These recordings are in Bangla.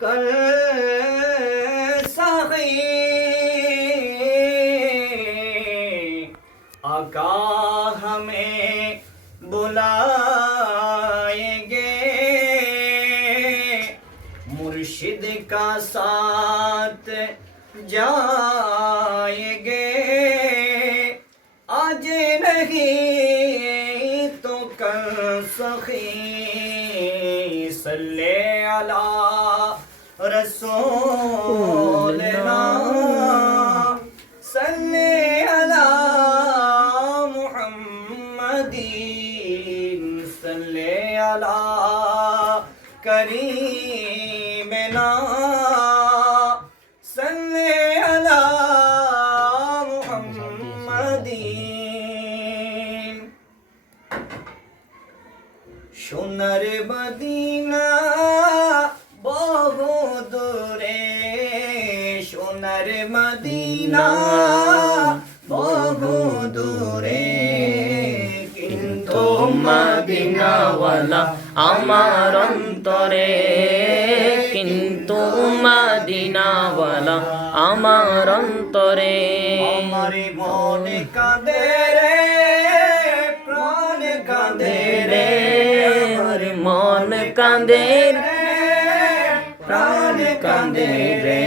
कर सही आका हमें बुलाएंगे मुर्शिद का साथ जाएंगे आज नहीं तो कल सखी सल्ले अला रसूलना सल्ले अला मुहम्मदीन सल्ले अला करीमना सल्ले अला मुहम्मदीन সোনার মদিনা বহু দূরে সোনার মদিনা বহু দূরে কিন্তু মদিনাওয়ালা আমার অন্তরে, কিন্তু মদিনাওয়ালা আমার অন্তরে। আমার মনে কাঁদে রে প্রাণ কাঁদে রে আমার মন কাঁদে রে, প্রাণ কাঁদে রে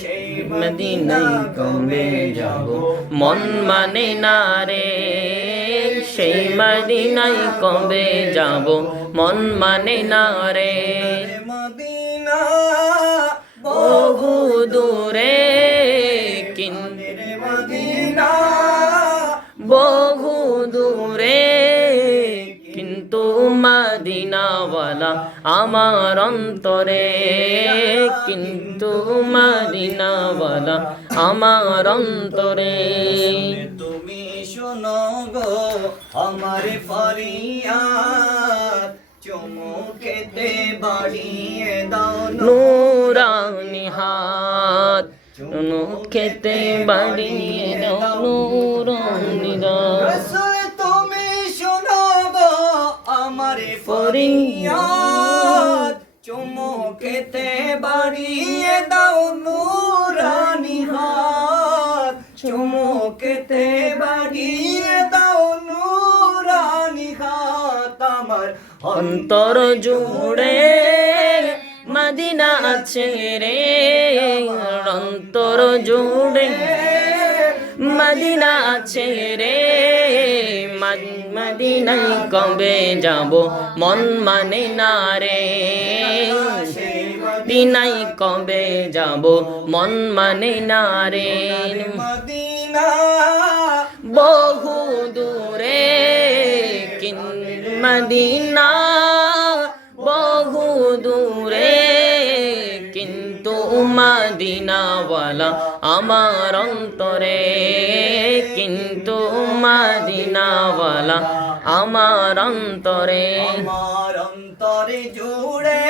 সেই মদিনায় কবে যাব মন মানে না রে, সেই মদিনায় কবে যাব মন মানে না রে। মদিনা বহু দূরে কিন্তু মদিনা বহু দূরে কিন্তু মদিনাওয়ালা আমার অন্তরে, কিন্তু মদিনাওয়ালা আমার অন্তরে। তুমি শোনো গো আমার ফরিয়াদ চুমুকেতে বাড়িয়ে দাও নূরানি হাত খেতে বাড়িয়ে দাও নূরানি হাত। রাসূল তুমি শোনো গো আমার ফরিয়াদ চুমুকেতে বাড়িয়ে দাও নূরানি হাত চুমুকেতে বাড়িয়ে দাও নূরানি হাত আমার অন্তর জুড়ে মদিনা আছে রে, অন্তর জুড়ে মদিনা আছে রে। মদিনায় কবে যাব মন মানে না রে, মদিনায় কবে যাব মন মানে না রে। মদিনা বহু দূরে কিন্তু মদিনা বহু দূরে কিন্তু মদিনাওয়ালা আমার অন্তরে, কিন্তু মদিনাওয়ালা আমার অন্তরে। আমার অন্তরে জুড়ে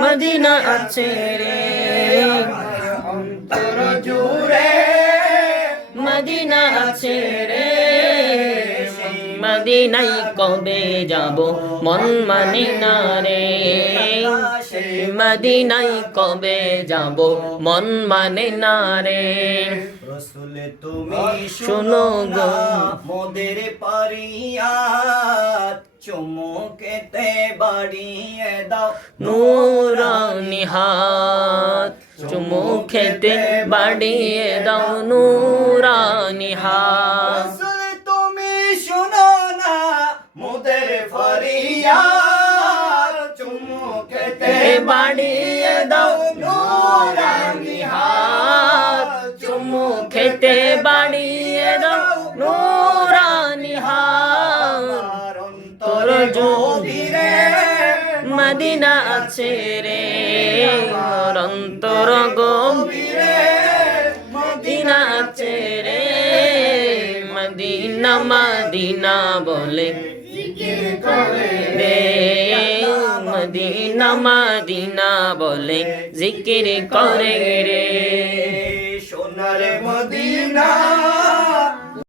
মদিনা আছে রে, অন্তর জুড়ে মদিনা আছে রে। মদিনায় কবে যাব মন মানে না রে, মদিনায় কবে যাব মন মানে না রে। রাসূল তুমি শোনো গো মোদের ফরিয়াদ চুমুকেতে বাড়িয়ে দাও নূরানি হাত চুমুকেতে বাড়িয়ে দাও নূরানি হাত। রাসূল তুমি শোনো না মোদের ফরিয়াদ চুমুকেতে বাড়িয়ে দাও নূরানি হাত চুমুকেতে বাড়িয়ে দাও নূরানি হাত। তোর জোদিরে মদিনা আছে রে, অন্তর গভীরে মদিনা আছে রে। মদিনা মদিনা বলে রে, মদিনা মদিনা বলে জিকির করে রে। সোনার মদিনা